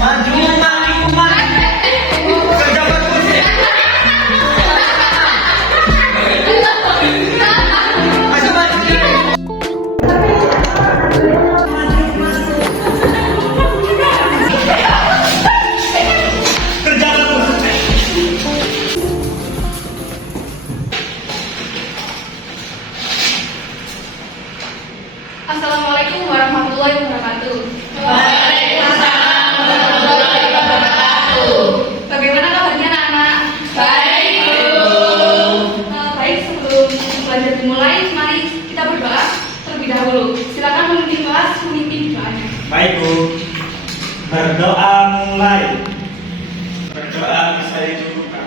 Maju, maju, maju. Kerja bagus. Maju, maju. Kerja bagus. Assalamualaikum warahmatullahi wabarakatuh. Waalaikumsalam warahmatullahi wabarakatuh. Bagaimana kabarnya anak-anak? Baik, Bu. Baik, sebelum belajar dimulai, mari kita berdoa terlebih dahulu. Silakan memimpin kelas memimpin doanya. Baik, Bu. Berdoa mulai. Berdoa bisa dicukupkan.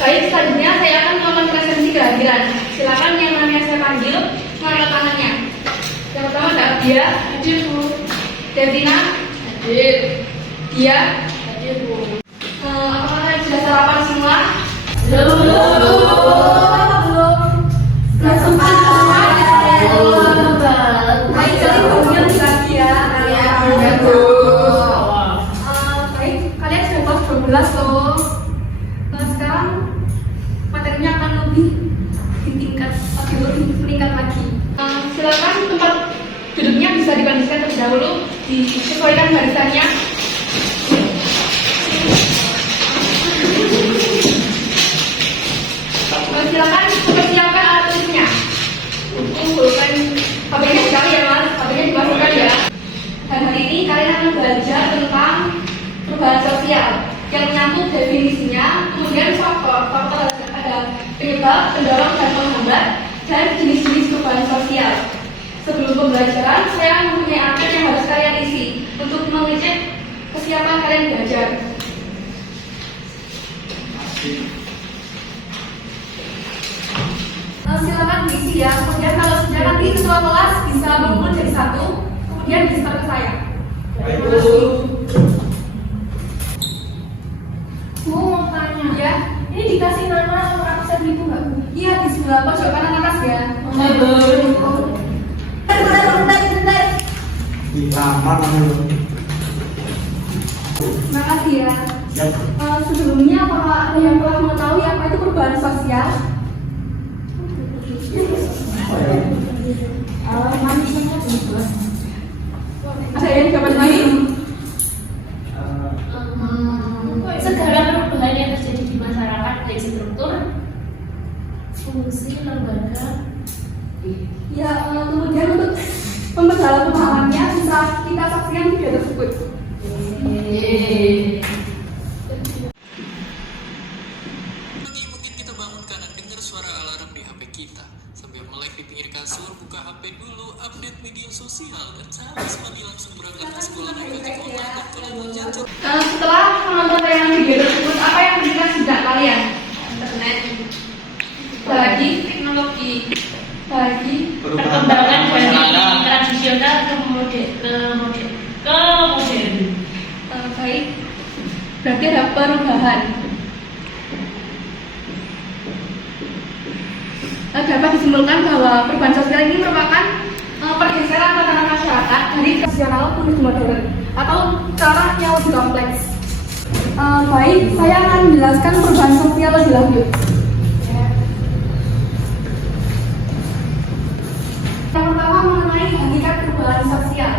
Baik, selanjutnya saya akan melakukan presensi kehadiran. Silakan yang namanya saya panggil mengangkat tangannya. Yang pertama ada Abdia. Hadir, Bu. Devina. Hadir. Dia. Hadir, Bu. Apakah kalian sudah sarapan semua? Belum sempat. Baik, jadi bagian lagi ya. Baik, kalian sudah kelas 12 loh. Sekarang materinya akan lebih meningkat lagi. Silakan tempat duduknya bisa dikondisikan terlebih dahulu, disesuaikan barisannya. Silakan persiapkan alat tulisnya. Kumpulkan HP-nya sekali ya Mas, HP-nya dimasukkan ya. Dan hari ini kalian akan belajar tentang perubahan sosial yang menyangkut definisinya, kemudian faktor ada penyebab, pendorong, dan penghambat, dan jenis-jenis perubahan sosial. Sebelum pembelajaran, saya mempunyai angket yang harus kalian isi untuk mengecek kesiapan kalian belajar. Silakan diisi ya. Kemudian kalau sudah nanti ketua kelas bisa mengumpul jadi satu, kemudian disetor ke saya. Baik, Terima Bu. kasih. Bu, mau tanya. Ya, Ini dikasih nama atau absen gitu nggak, Bu? iya di sebelah pojok kanan atas ya. Bentar. Di kamar dulu. Terima kasih ya. Siap. Sebelumnya apakah ada yang telah mengetahui apa itu perubahan sosial? Manusianya berubah. Ada yang dapat lain? Segala perubahan yang terjadi di masyarakat dari struktur, fungsi, lembaga. Ya, kemudian untuk memperdalam pemahamannya bisa kita saksikan video tersebut. Pagi mungkin kita bangun karena dengar suara alarm di HP kita. Sambil melek di pinggir kasur, buka HP dulu, update media sosial, dan sehabis mandi langsung berangkat ke sekolah naik ojek online dan kalau mau jajan. Setelah menonton tayangan video tersebut, apa yang menjadikan sejak kalian? Internet. Bagi teknologi. Bagi Perkembangan dari tradisional ke modern. baik. Berarti ada perubahan. Dapat disimpulkan bahwa perubahan sosial ini merupakan pergeseran tatanan masyarakat dari tradisional menuju modern atau cara yang lebih kompleks. Baik, saya akan menjelaskan perubahan sosial lebih lanjut. Yang pertama mengenai hakikat perubahan sosial.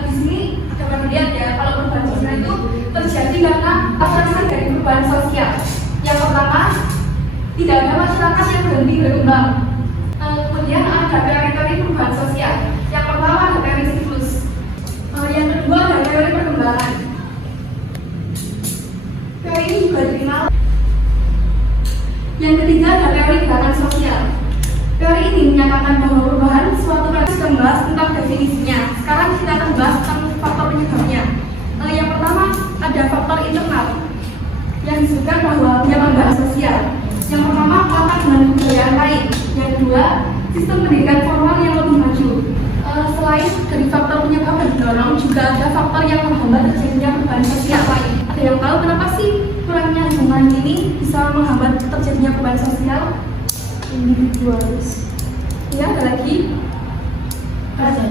Di sini dapat dilihat ya, kalau perubahan sosial itu terjadi karena asal dari perubahan sosial. Yang pertama, tidak ada masyarakat yang berhenti berkembang. Kemudian ada teori-teori perubahan sosial. Yang pertama ada teori siklus. Yang kedua ada teori perkembangan. Teori ini juga dikenal. Yang ketiga ada teori gerakan sosial. Teori ini menyatakan bahwa perubahan suatu proses sudah membahas tentang definisinya. Sekarang kita akan bahas tentang faktor penyebabnya. Yang pertama ada faktor internal yang disebutkan bahwa dia membahas sosial. Yang pertama kontak dengan kebudayaan lain. Yang kedua sistem pendidikan formal yang lebih maju. Selain dari faktor penyebab dan pendorong, juga ada faktor yang menghambat terjadinya perubahan sosial lain. Ada yang tahu kenapa sih kurangnya hubungan ini bisa menghambat terjadinya perubahan sosial? Individualis. Ya, ada lagi? Ada.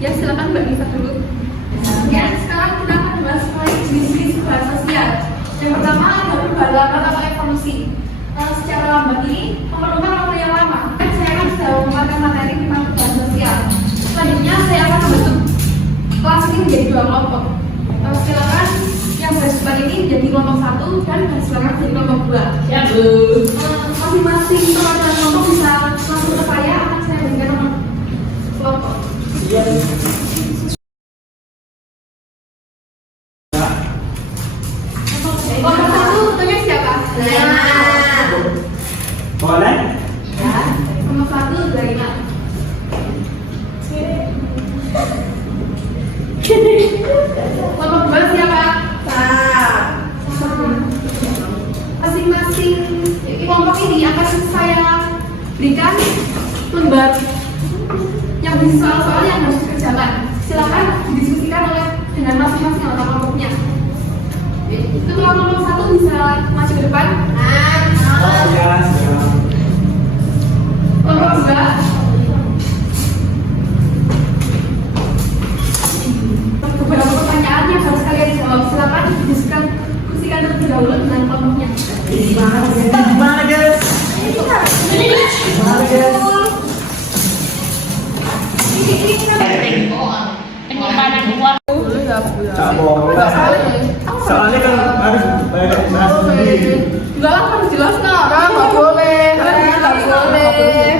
Ya, silakan Mbak Nisa dulu. Ya, sekarang kita akan membahas mengenai jenis-jenis perubahan sosial. Yang pertama ada perubahan lambat atau evolusi. Secara lambat ini memerlukan waktu yang lama. Saya akan sudah memaparkan materi tentang perubahan sosial. Selanjutnya saya akan membentuk kelas ini menjadi 2 kelompok. Silakan yang garis depan ini jadi kelompok 1 dan garis belakang jadi kelompok 2. Ya Bu. Masing-masing perwakilan kelompok bisa langsung ke saya, akan saya berikan nomor kelompok. Kelompok 1 tentunya siapa? Boleh? Ya, nomor 1 Zaina. Kelompok 2 siapa? Masing-masing kelompok ini akan saya berikan lembar yang berisi soal-soal yang harus dikerjakan. Silakan didiskusikan oleh dengan masing-masing anggota kelompoknya. Ketua kelompok 1 bisa maju ke depan. Oh ya, siap. Kelompok 2. Beberapa pertanyaan yang harus kalian jawab. Silakan didiskusikan terlebih dahulu dengan kelompoknya. Gimana guys? Penyimpanan uang. Tak boleh. Soalnya kan harus bayar sendiri. Enggak lah, harus jelas nggak boleh. Nggak boleh.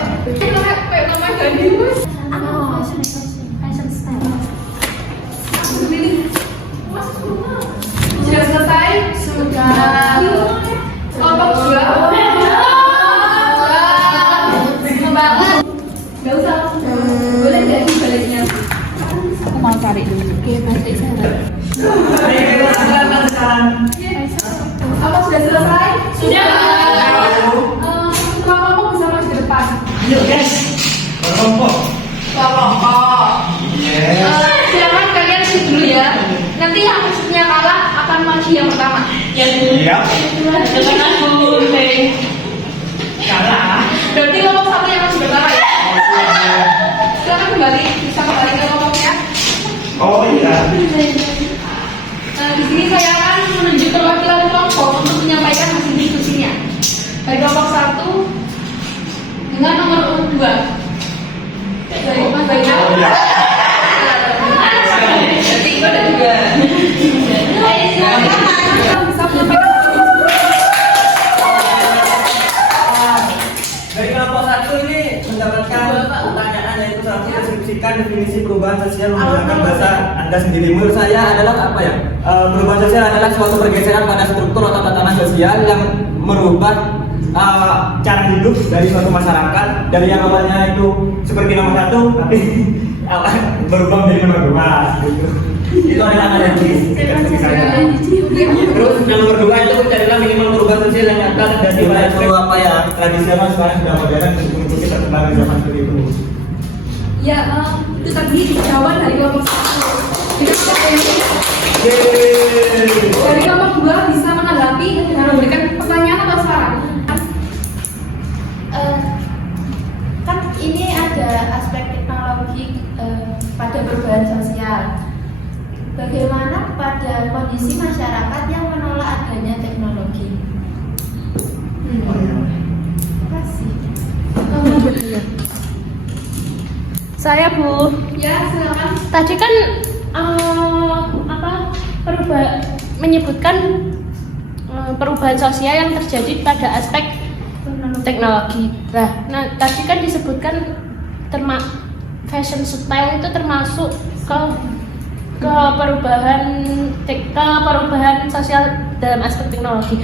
Nama ganti mas. Fashion style. Sudah selesai? Sudah. Kelompok 2. Banget. Nggak usah. Boleh jadi baliknya. Aku mau cari dulu. Oke, balik saya. Apa sudah selesai? Sudah. Ketua kelompok bisa maju ke depan. Yuk guys, kelompok. Kelompok. Silakan kalian shoot dulu ya. Nanti yang maksudnya kalah akan maju yang pertama. Ya Bu. Iya. Dengan aku. Kalah. Berarti kelompok 1 yang maju pertama ya. Silakan kembali, bisa kembali ke kelompoknya. Oh iya. Di sini saya akan menunjuk perwakilan kelompok untuk menyampaikan hasil diskusinya. Dari kelompok 1 dengan nomor urut 2. Dari Mas Zainal. Oh iya. Jadi itu ada juga. Silakan bisa menyampaikan. Dari kelompok 1 ini mendapatkan pertanyaan yaitu satu deskripsikan definisi perubahan sosial menggunakan bahasa Anda sendiri. Menurut saya adalah apa ya? Perubahan sosial adalah suatu pergeseran pada struktur atau tatanan sosial yang merubah cara hidup dari suatu masyarakat dari yang awalnya itu seperti nomor 1 tapi berubah menjadi nomor 2 gitu. Itu adalah yang deskripsi saya. Terus yang nomor 2 itu adalah minimal perubahan sosial yang nyata dan tidak itu apa ya tradisional sekarang sudah modern dan mengikuti perkembangan zaman seperti itu. Ya, itu tadi jawaban dari kelompok 1. Jadi dari kelompok 2 bisa menanggapi dengan memberikan pertanyaan atau saran. Kan ini ada aspek teknologi pada perubahan sosial. Bagaimana pada kondisi masyarakat yang menolak adanya teknologi? Kasih. Saya Bu. Ya, silakan. Tadi kan menyebutkan perubahan sosial yang terjadi pada aspek teknologi. Nah, tadi kan disebutkan fashion style itu termasuk ke perubahan sosial dalam aspek teknologi.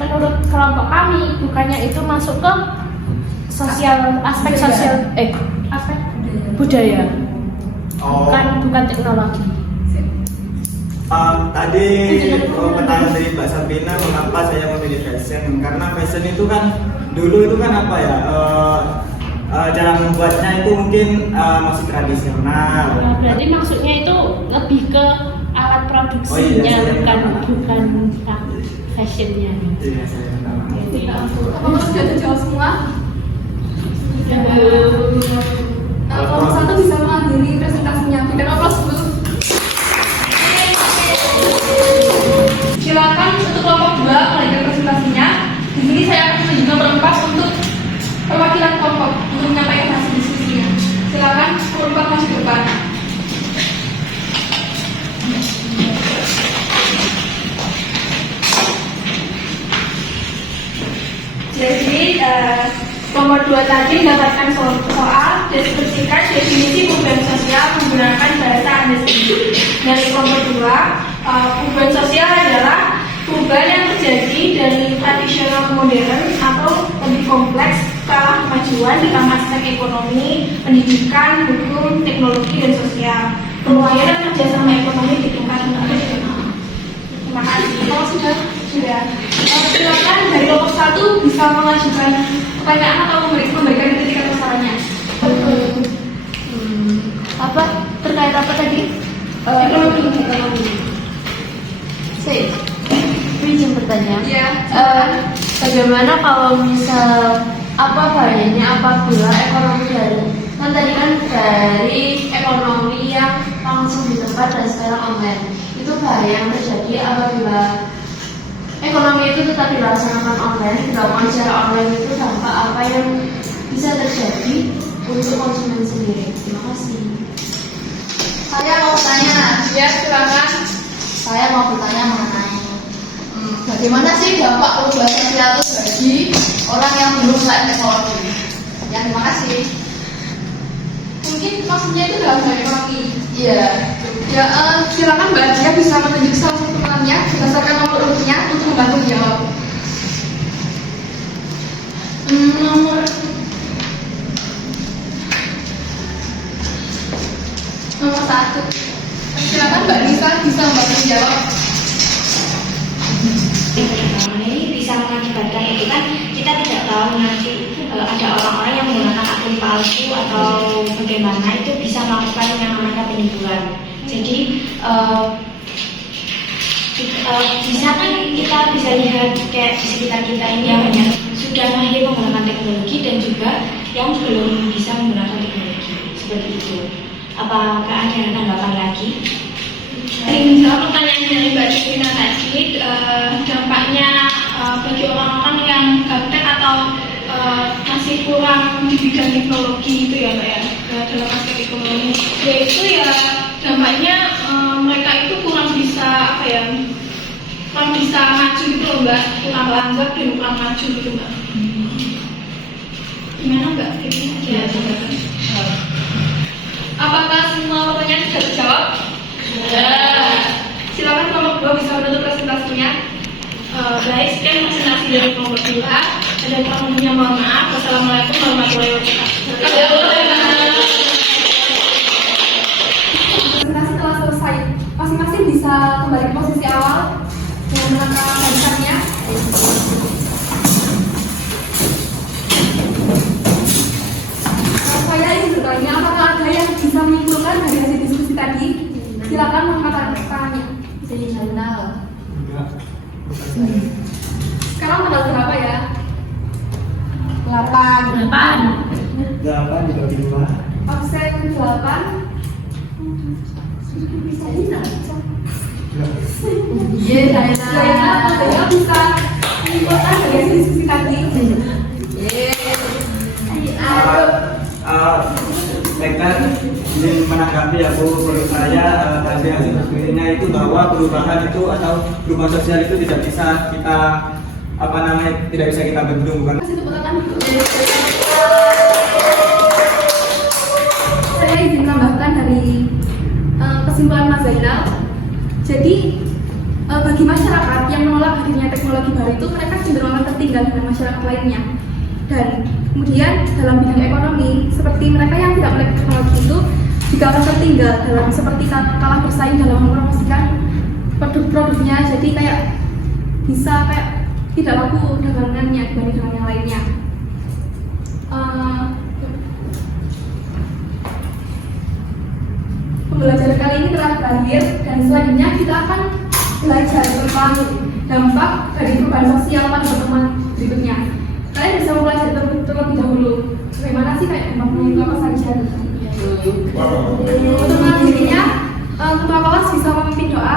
Menurut kelompok kami bukannya itu masuk ke aspek budaya. Bukan teknologi. Tadi pertanyaan dari Mbak Sabrina mengapa saya memilih fashion, karena fashion itu kan dulu itu kan apa ya cara membuatnya itu mungkin masih tradisional. Berarti maksudnya itu lebih ke alat produksinya, bukan fashionnya. Iya, saya tahu. Apakah sudah terjawab semua? Kelompok 1 bisa mengakhiri presentasinya. Berikan aplaus dulu. Nomor 2 tadi mendapatkan soal deskripsikan definisi perubahan sosial menggunakan bahasa Anda sendiri. Dari kelompok 2, perubahan sosial adalah perubahan yang terjadi dari tradisional ke modern atau lebih kompleks setelah kemajuan dalam aspek ekonomi, pendidikan, hukum, teknologi, dan sosial. Pembayaran kerjasama ekonomi di tingkat internasional. Terima kasih. Kalau sudah. Silakan dari kelompok 1 bisa mengajukan pertanyaan atau memberikan kritik atau sarannya. Apa terkait apa tadi? Ekonomi. Izin bertanya. Ya. Bagaimana kalau misal apa bahayanya apabila ekonomi dari ekonomi yang langsung di tempat dan sekarang online, itu bahaya yang terjadi apabila ekonomi itu tetap dilaksanakan online, dilakukan secara online, itu dampak apa yang bisa terjadi untuk konsumen sendiri? Terima kasih. Saya mau bertanya. Ya, silakan. Saya mau bertanya mengenai bagaimana sih dampak perubahan sosial itu bagi orang yang belum melek teknologi? Ya, terima kasih. Mungkin maksudnya itu dalam hal ekonomi. Iya. Ya, silakan Mbak Adia bisa menunjuk salah satu temannya berdasarkan nomor urutnya untuk membantu menjawab. Nomor 1. Silakan Mbak Nisa bisa membantu menjawab. Ini bisa mengakibatkan itu kan kita tidak tahu nanti ada orang-orang yang menggunakan akun palsu atau bagaimana itu bisa melakukan yang namanya penipuan. Jadi bisa kan kita bisa lihat kayak di sekitar kita ini yang banyak sudah mahir menggunakan teknologi dan juga yang belum bisa menggunakan teknologi seperti itu. Apakah ada tanggapan lagi? Menjawab pertanyaan dari Mbak Devina tadi, dampaknya bagi orang-orang yang gaptek atau masih kurang di bidang teknologi itu ya Mbak ya, dalam aspek ekonomi, yaitu ya dampaknya mereka itu kurang bisa maju gitu loh Mbak, kurang langgap dan kurang maju gitu Mbak. Gimana Mbak? Ya, apakah semua pertanyaan sudah terjawab? Ya. Silakan kelompok 2 bisa menutup presentasinya. Baik, sekian presentasi dari kelompok 2. Ada yang mohon maaf. Wassalamualaikum warahmatullahi wabarakatuh. Presentasi telah selesai. Masing-masing bisa kembali ke posisi awal dengan menangkap barisannya. Saya ingin bertanya, apakah ada yang bisa menyimpulkan dari hasil diskusi tadi? Silakan mengatakan pertanyaannya. Jadi jurnal. Sekarang tanggal berapa ya? 8. 8 dibagi 2. Absen 8. Bisa ini Iya, saya bisa menyimpulkan dari hasil diskusi tadi. Saya kan ingin menanggapi ya Bu, menurut saya tadi hasil diskusinya itu bahwa perubahan itu atau perubahan sosial itu tidak bisa kita tidak bisa kita bendung kan. Saya izin tambahkan dari kesimpulan Mas Zainal. Jadi bagi masyarakat yang menolak hadirnya teknologi baru itu, mereka cenderung akan tertinggal dengan masyarakat lainnya. Dan kemudian dalam bidang ekonomi, seperti mereka yang tidak melek teknologi itu juga akan tertinggal dalam seperti kalah bersaing dalam mempromosikan produk-produknya. Jadi kayak bisa kayak tidak laku dagangannya dibanding dengan yang lainnya. Pembelajaran kali ini telah berakhir dan selanjutnya kita akan belajar tentang dampak dari perubahan sosial pada pertemuan berikutnya. Kalian bisa mempelajari terlebih dahulu bagaimana sih kayak dampaknya itu apa saja. Untuk mengakhirinya, ketua kelas bisa memimpin doa.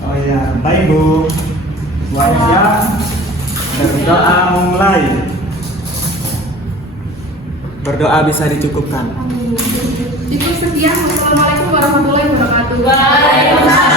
Oh ya, baik Bu. Semuanya berdoa mulai. Berdoa bisa dicukupkan. Itu sekian. Wassalamualaikum warahmatullahi wabarakatuh. Waalaikumsalam.